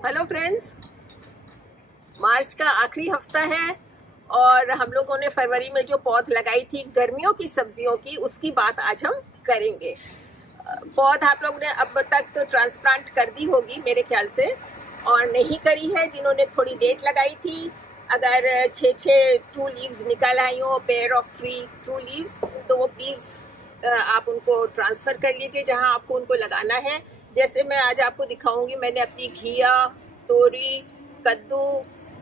Hello friends, मार्च का आखिरी हफ्ता है और हम लोगों ने फरवरी में जो पौध लगाई थी गर्मियों की सब्जियों की, उसकी बात आज हम करेंगे। पौध आप लोगों ने अब तक तो ट्रांसप्लांट कर दी होगी मेरे ख्याल से, और नहीं करी है जिन्होंने थोड़ी लेट लगाई थी। अगर 6 ट्रू लीव्स निकल आई हो, पेयर ऑफ 3 ट्रू लीव्स, तो वो प्लीज आप उनको ट्रांसफर कर लीजिए जहां आपको उनको लगाना है। जैसे मैं आज आपको दिखाऊंगी, मैंने अपनी घिया, तोरी, कद्दू,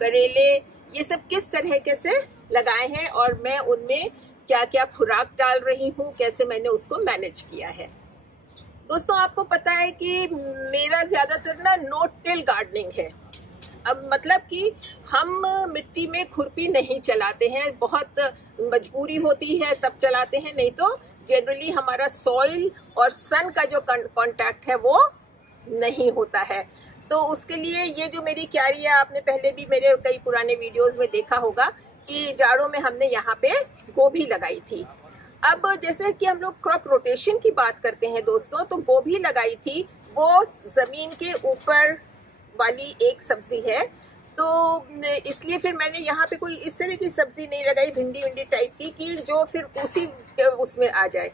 करेले, ये सब किस तरह से लगाए हैं और मैं उनमें क्या क्या खुराक डाल रही हूँ, कैसे मैंने उसको मैनेज किया है। दोस्तों, आपको पता है कि मेरा ज्यादातर ना नो टिल गार्डनिंग है। अब मतलब कि हम मिट्टी में खुरपी नहीं चलाते हैं, बहुत मजबूरी होती है तब चलाते हैं, नहीं तो जनरली हमारा सॉइल और सन का जो कांटेक्ट है वो नहीं होता है। तो उसके लिए ये जो मेरी क्यारी है, आपने पहले भी मेरे कई पुराने वीडियोस में देखा होगा कि जाड़ों में हमने यहाँ पे गोभी लगाई थी। अब जैसे कि हम लोग क्रॉप रोटेशन की बात करते हैं दोस्तों, तो गोभी लगाई थी, वो जमीन के ऊपर वाली एक सब्जी है, तो इसलिए फिर मैंने यहाँ पे कोई इस तरह की सब्जी नहीं लगाई भिंडी विंडी टाइप की कि जो फिर उसी उसमें आ जाए।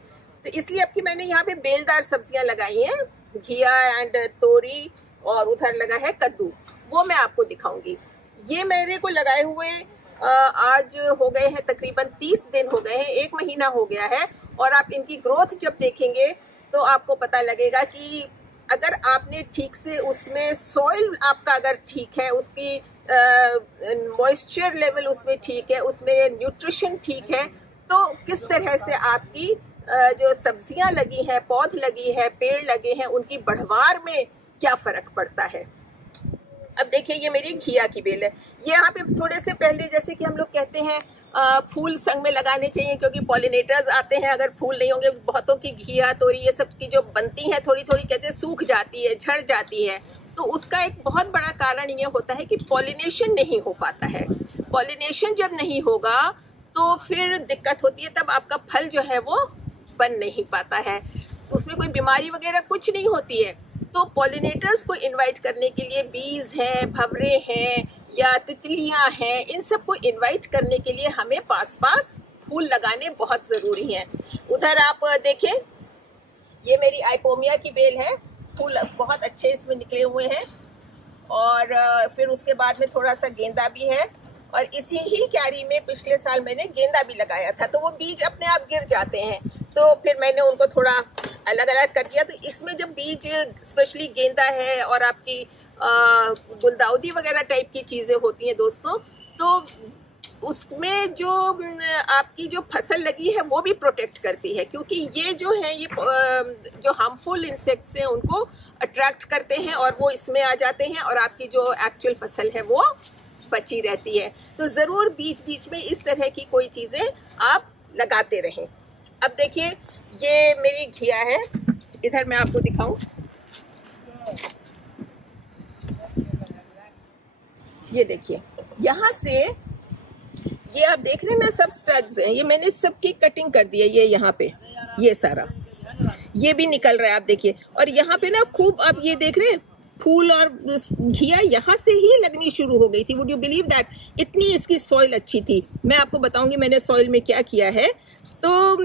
तो इसलिए अब की मैंने यहाँ पे बेलदार सब्जियां लगाई हैं, घिया एंड तोरी, और उधर लगा है कद्दू, वो मैं आपको दिखाऊंगी। ये मेरे को लगाए हुए आज हो गए हैं तकरीबन 30 दिन हो गए हैं, 1 महीना हो गया है। और आप इनकी ग्रोथ जब देखेंगे तो आपको पता लगेगा कि अगर आपने ठीक से उसमें सॉइल आपका अगर ठीक है, उसकी मॉइस्चर लेवल उसमें ठीक है, उसमें न्यूट्रिशन ठीक है, तो किस तरह से आपकी जो सब्जियां लगी हैं, पौध लगी है, पेड़ लगे हैं, उनकी बढ़वार में क्या फर्क पड़ता है। अब देखिए, ये मेरी घिया की बेल है। ये यहाँ पे थोड़े से पहले, जैसे कि हम लोग कहते हैं फूल संग में लगाने चाहिए क्योंकि पॉलिनेटर्स आते हैं। अगर फूल नहीं होंगे, बहुतों की घिया तोरी ये सब की जो बनती है थोड़ी थोड़ी कहते हैं सूख जाती है, झड़ जाती है, तो उसका एक बहुत बड़ा कारण ये होता है कि पॉलिनेशन नहीं हो पाता है। पॉलिनेशन जब नहीं होगा तो फिर दिक्कत होती है, तब आपका फल जो है वो बन नहीं पाता है। उसमें कोई बीमारी वगैरह कुछ नहीं होती है। तो पॉलिनेटर्स को इनवाइट करने के लिए बीज हैं, भंवरे हैं या तितलियां हैं, इन सब को इनवाइट करने के लिए हमें पास पास फूल लगाने बहुत जरूरी हैं। उधर आप देखें, ये मेरी आइपोमिया की बेल है, फूल बहुत अच्छे इसमें निकले हुए हैं। और फिर उसके बाद में थोड़ा सा गेंदा भी है, और इसी ही क्यारी में पिछले साल मैंने गेंदा भी लगाया था, तो वो बीज अपने आप गिर जाते हैं, तो फिर मैंने उनको थोड़ा अलग अलग कर दिया। तो इसमें जब बीज स्पेशली गेंदा है और आपकी गुलदाउदी वगैरह टाइप की चीजें होती हैं दोस्तों, तो उसमें जो आपकी जो फसल लगी है वो भी प्रोटेक्ट करती है, क्योंकि ये जो है ये जो हार्मफुल इंसेक्ट्स हैं उनको अट्रैक्ट करते हैं और वो इसमें आ जाते हैं, और आपकी जो एक्चुअल फसल है वो बची रहती है। तो जरूर बीच बीच में इस तरह की कोई चीजें आप लगाते रहें। अब देखिए, ये मेरी घिया है, इधर मैं आपको दिखाऊं, ये देखिए, यहाँ से ये आप देख रहे हैं ना, सब स्टड्स हैं, ये मैंने सबकी कटिंग कर दी है। ये यहाँ पे ये सारा ये भी निकल रहा है, आप देखिए। और यहाँ पे ना खूब आप ये देख रहे हैं, फूल और घिया यहाँ से ही लगनी शुरू हो गई थी। Would you believe that? इतनी इसकी सॉइल अच्छी थी। मैं आपको बताऊंगी मैंने सॉइल में क्या किया है। तो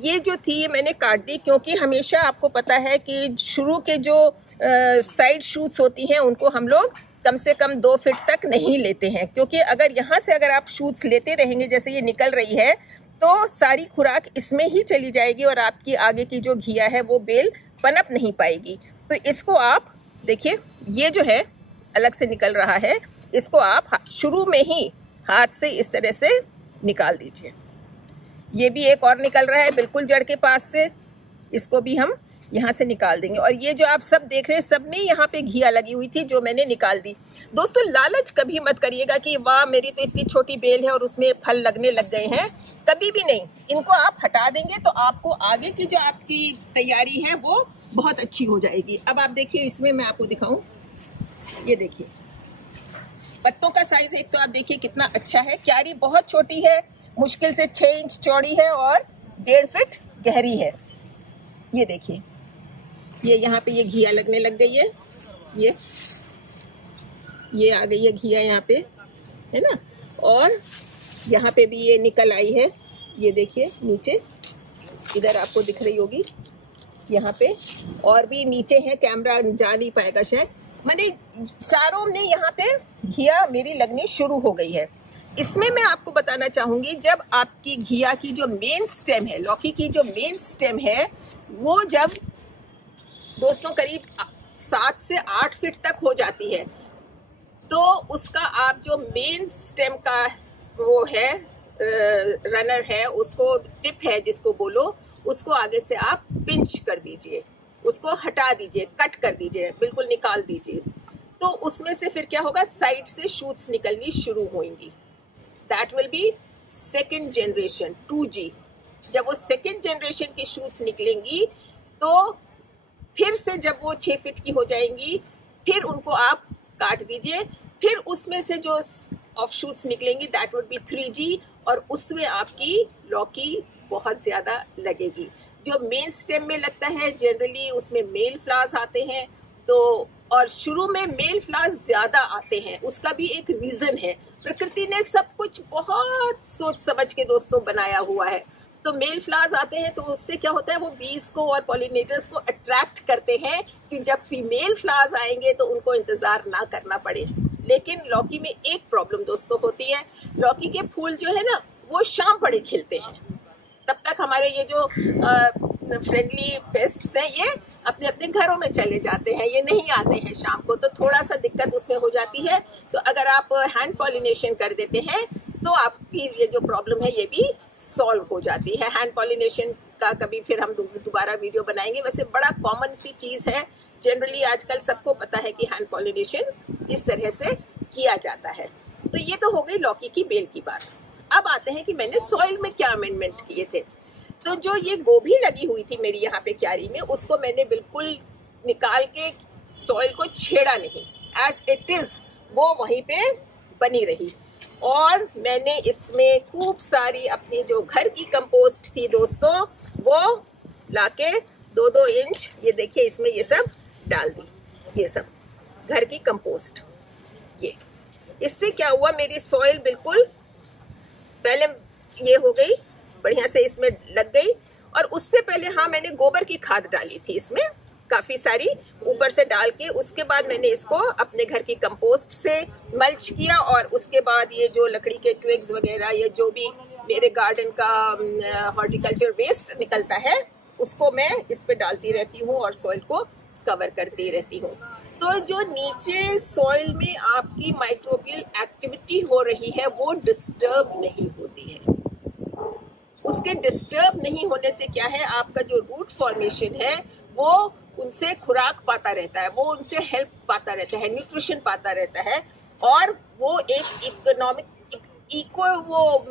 ये जो थी ये मैंने काट दी, क्योंकि हमेशा आपको पता है कि शुरू के जो साइड शूट्स होती हैं उनको हम लोग कम से कम 2 फीट तक नहीं लेते हैं, क्योंकि अगर यहाँ से अगर आप शूट्स लेते रहेंगे, जैसे ये निकल रही है, तो सारी खुराक इसमें ही चली जाएगी और आपकी आगे की जो घिया है वो बेल पनप नहीं पाएगी। तो इसको आप देखिए, ये जो है अलग से निकल रहा है, इसको आप शुरू में ही हाथ से इस तरह से निकाल दीजिए। ये भी एक और निकल रहा है बिल्कुल जड़ के पास से, इसको भी हम यहाँ से निकाल देंगे। और ये जो आप सब देख रहे हैं, सब में यहाँ पे घिया लगी हुई थी जो मैंने निकाल दी। दोस्तों, लालच कभी मत करिएगा कि वाह मेरी तो इतनी छोटी बेल है और उसमें फल लगने लग गए हैं, कभी भी नहीं। इनको आप हटा देंगे तो आपको आगे की जो आपकी तैयारी है वो बहुत अच्छी हो जाएगी। अब आप देखिए, इसमें मैं आपको दिखाऊं, ये देखिए पत्तों का साइज एक तो आप देखिए कितना अच्छा है। क्यारी बहुत छोटी है, मुश्किल से 6 इंच चौड़ी है और 1.5 फीट गहरी है। ये देखिए, ये यहाँ पे ये घिया लगने लग गई है, ये ये आ गई है घिया यहाँ पे, है ना। और यहाँ पे भी ये निकल आई है, ये देखिए नीचे, इधर आपको दिख रही होगी यहाँ पे, और भी नीचे है, कैमरा जा नहीं पाएगा शायद। मैंने सारों में यहाँ पे घिया मेरी लगनी शुरू हो गई है। इसमें मैं आपको बताना चाहूंगी, जब आपकी घिया की जो मेन स्टेम है, लौकी की जो मेन स्टेम है, वो जब दोस्तों करीब 7 से 8 फीट तक हो जाती है, तो उसका आप जो मेन स्टेम का वो है, रनर है, उसको टिप है जिसको बोलो, उसको आगे से आप पिंच कर दीजिए, उसको हटा दीजिए, कट कर दीजिए, बिल्कुल निकाल दीजिए। तो उसमें से फिर क्या होगा, साइड से शूट्स निकलनी शुरू होंगी। That will be second generation 2G। जब वो सेकेंड जनरेशन की शूट्स निकलेंगी, तो फिर से जब वो 6 फीट की हो जाएंगी, फिर उनको आप काट दीजिए। फिर उसमें से जो ऑफ शूट्स निकलेंगी, दैट वुड बी 3G, और उसमें आपकी लौकी बहुत ज्यादा लगेगी। जो मेन स्टेम में लगता है, जनरली उसमें मेल फ्लावर्स आते हैं, तो और शुरू में मेल फ्लावर्स ज्यादा आते हैं। उसका भी एक रीजन है, प्रकृति ने सब कुछ बहुत सोच समझ के दोस्तों बनाया हुआ है। तो मेल फ्लावर्स आते हैं, तो उससे क्या होता है, वो बीज को और पॉलिनेटर्स को अट्रैक्ट करते हैं कि जब फीमेल फ्लावर्स आएंगे तो उनको इंतजार ना करना पड़े। लेकिन लौकी में एक प्रॉब्लम दोस्तों होती है, लौकी के फूल जो है ना, वो शाम पड़े खिलते हैं। तब तक हमारे ये जो फ्रेंडली पेस्ट्स हैं, ये अपने अपने घरों में चले जाते हैं, ये नहीं आते हैं शाम को, तो थोड़ा सा दिक्कत उसमें हो जाती है। तो अगर आप हैंड पॉलिनेशन कर देते हैं, तो आपकी ये जो प्रॉब्लम है, ये भी सॉल्व हो जाती है। हैंड पॉलिनेशन का कभी फिर हम दोबारा वीडियो बनाएंगे। वैसे बड़ा कॉमन सी चीज है, जनरली आजकल सबको पता है कि हैंड पॉलिनेशन इस तरह से किया जाता है। तो ये तो हो गई लौकी की बेल की बात। अब आते हैं कि मैंने सॉइल में क्या अमेंडमेंट किए थे। तो जो ये गोभी लगी हुई थी मेरी यहाँ पे क्यारी में, उसको मैंने बिल्कुल निकाल के सॉइल को छेड़ा नहीं, एज इट इज वो वहीं पे बनी रही। और मैंने इसमें खूब सारी अपनी जो घर की कंपोस्ट थी दोस्तों, वो लाके 2-2 इंच, ये देखिए इसमें ये सब डाल दी, ये सब घर की कंपोस्ट। ये इससे क्या हुआ, मेरी सॉइल बिल्कुल पहले ये हो गई, बढ़िया से इसमें लग गई। और उससे पहले हाँ, मैंने गोबर की खाद डाली थी इसमें काफी सारी ऊपर से डाल के। उसके बाद मैंने इसको अपने घर की कंपोस्ट से मल्च किया, और उसके बाद ये जो लकड़ी के ट्विग्स वगैरह, ये जो भी मेरे गार्डन का हॉर्टिकल्चर वेस्ट निकलता है, उसको मैं इस पे डालती रहती हूँ और सॉइल को कवर करती रहती हूँ। तो जो नीचे सॉइल में आपकी माइक्रोबियल एक्टिविटी हो रही है, वो डिस्टर्ब नहीं होती है। उसके डिस्टर्ब नहीं होने से क्या है, आपका जो रूट फॉर्मेशन है वो उनसे खुराक पाता रहता है, वो उनसे हेल्प पाता रहता है, न्यूट्रिशन पाता रहता है, और वो एक इकोनॉमिक इको वो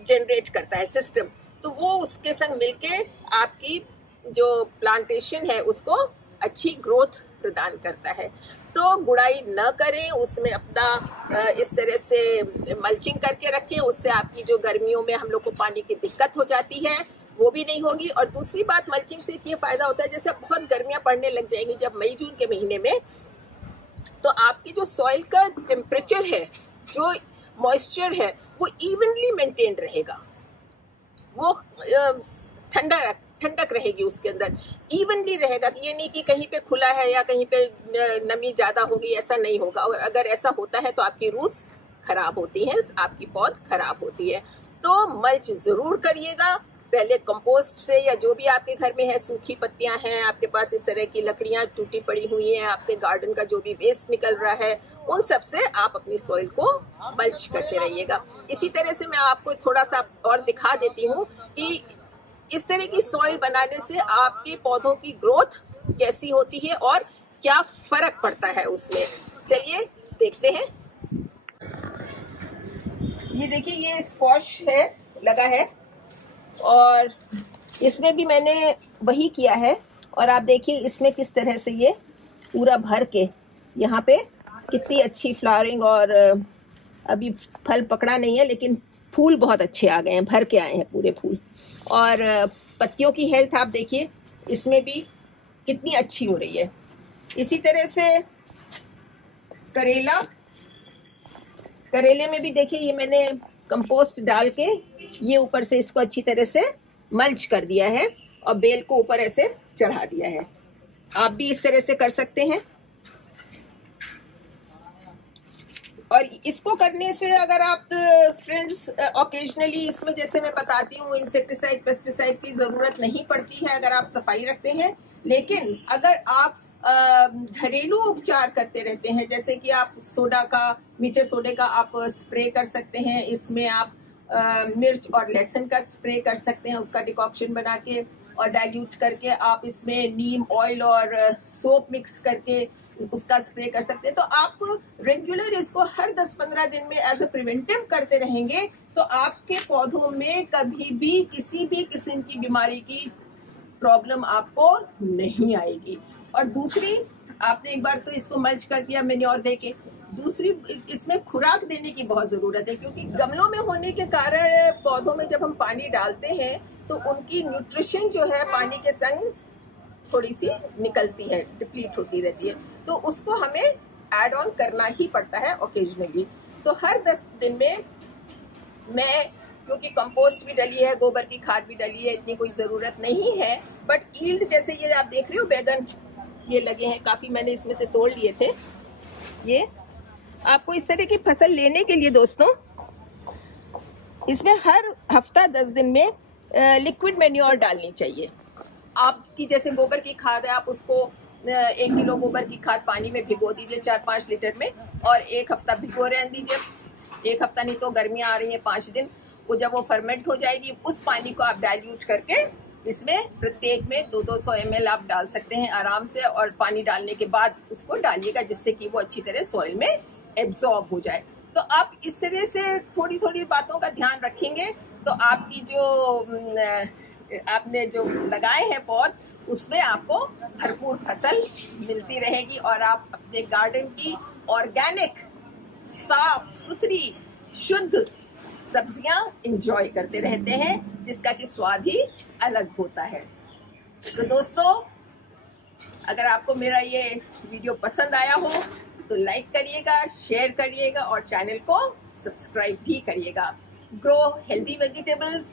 जनरेट करता है सिस्टम। तो वो उसके संग मिलके आपकी जो प्लांटेशन है उसको अच्छी ग्रोथ प्रदान करता है। तो गुड़ाई न करें, उसमें अपना इस तरह से मल्चिंग करके रखें, उससे आपकी जो गर्मियों में हम लोग को पानी की दिक्कत हो जाती है वो भी नहीं होगी। और दूसरी बात, मल्चिंग से ये फायदा होता है, जैसे बहुत गर्मियां पड़ने लग जाएंगी जब मई जून के महीने में, तो आपकी जो सॉइल का टेम्परेचर है, जो मॉइस्चर है, वो इवनली मेंटेन रहेगा, वो ठंडक रहेगी उसके अंदर, इवनली रहेगा। ये नहीं कि कहीं पे खुला है या कहीं पे नमी ज्यादा होगी, ऐसा नहीं होगा। और अगर ऐसा होता है तो आपकी रूट्स खराब होती हैं, आपकी पौध खराब होती है। तो मल्च जरूर करिएगा, पहले कंपोस्ट से, या जो भी आपके घर में है, सूखी पत्तियां हैं आपके पास, इस तरह की लकड़ियां टूटी पड़ी हुई हैं, आपके गार्डन का जो भी वेस्ट निकल रहा है, उन सब से आप अपनी सॉइल को मल्च करते रहिएगा। इसी तरह से मैं आपको थोड़ा सा और दिखा देती हूँ कि इस तरह की सॉइल बनाने से आपके पौधों की ग्रोथ कैसी होती है और क्या फर्क पड़ता है उसमें। चलिए देखते हैं। ये देखिए, ये स्क्वैश है, लगा है, और इसमें भी मैंने वही किया है। और आप देखिए इसमें किस तरह से ये पूरा भर के, यहाँ पे कितनी अच्छी फ्लावरिंग, और अभी फल पकड़ा नहीं है लेकिन फूल बहुत अच्छे आ गए हैं, भर के आए हैं पूरे फूल। और पत्तियों की हेल्थ आप देखिए इसमें भी कितनी अच्छी हो रही है। इसी तरह से करेला करेले में भी देखिए ये मैंने कंपोस्ट डाल के ये ऊपर से इसको अच्छी तरह से मल्च कर दिया है और बेल को ऊपर ऐसे चढ़ा दिया है। आप भी इस तरह से कर सकते हैं। और इसको करने से अगर आप फ्रेंड्स ओकेजनली इसमें जैसे मैं बताती हूँ इंसेक्टिसाइड पेस्टिसाइड की जरूरत नहीं पड़ती है अगर आप सफाई रखते हैं। लेकिन अगर आप घरेलू उपचार करते रहते हैं, जैसे कि आप सोडा का, मीठे सोडे का आप स्प्रे कर सकते हैं, इसमें आप मिर्च और लहसुन का स्प्रे कर सकते हैं, उसका डिकॉक्शन बना के और डाइल्यूट करके आप इसमें नीम ऑयल और सोप मिक्स करके उसका स्प्रे कर सकते हैं। तो आप रेगुलर इसको हर 10-15 दिन में एज ए प्रिवेंटिव करते रहेंगे तो आपके पौधों में कभी भी किसी भी किस्म की बीमारी की प्रॉब्लम आपको नहीं आएगी। और दूसरी, आपने एक बार तो इसको मल्च कर दिया मैन्योर देके, दूसरी इसमें खुराक देने की बहुत जरूरत है, क्योंकि गमलों में होने के कारण पौधों में जब हम पानी डालते हैं तो उनकी न्यूट्रिशन जो है पानी के संग थोड़ी सी निकलती है, डिप्लीट होती रहती है, तो उसको हमें ऐड ऑन करना ही पड़ता है ओकेजनली। तो हर 10 दिन में मैं, क्योंकि कंपोस्ट भी डली है, गोबर की खाद भी डली है, इतनी कोई जरूरत नहीं है, बट ईल्ड जैसे ये आप देख रहे हो बैगन ये लगे हैं काफी, मैंने इसमें से तोड़ लिए थे। ये आपको इस तरह की फसल लेने के लिए दोस्तों इसमें हर हफ्ता 10 दिन में लिक्विड मैन्योर डालनी चाहिए। आपकी जैसे गोबर की खाद है, आप उसको 1 किलो गोबर की खाद पानी में भिगो दीजिए 4-5 लीटर में और 1 हफ्ता भिगो रहने दीजिए। 1 हफ्ता नहीं तो गर्मियां आ रही हैं 5 दिन, वो जब वो फर्मेंट हो जाएगी उस पानी को आप डाइल्यूट करके इसमें प्रत्येक में 200-200 ml आप डाल सकते हैं आराम से, और पानी डालने के बाद उसको डालिएगा जिससे कि वो अच्छी तरह सॉइल में एब्जॉर्ब हो जाए। तो आप इस तरह से थोड़ी थोड़ी बातों का ध्यान रखेंगे तो आपकी जो आपने जो लगाए हैं पौध उसमें आपको भरपूर फसल मिलती रहेगी और आप अपने गार्डन की ऑर्गेनिक, साफ सुथरी, शुद्ध सब्जियां इंजॉय करते रहते हैं, जिसका कि स्वाद ही अलग होता है। तो दोस्तों, अगर आपको मेरा ये वीडियो पसंद आया हो तो लाइक करिएगा, शेयर करिएगा और चैनल को सब्सक्राइब भी करिएगा। Grow healthy vegetables,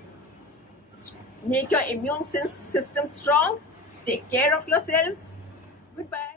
make your immune system strong, take care of yourselves. Goodbye.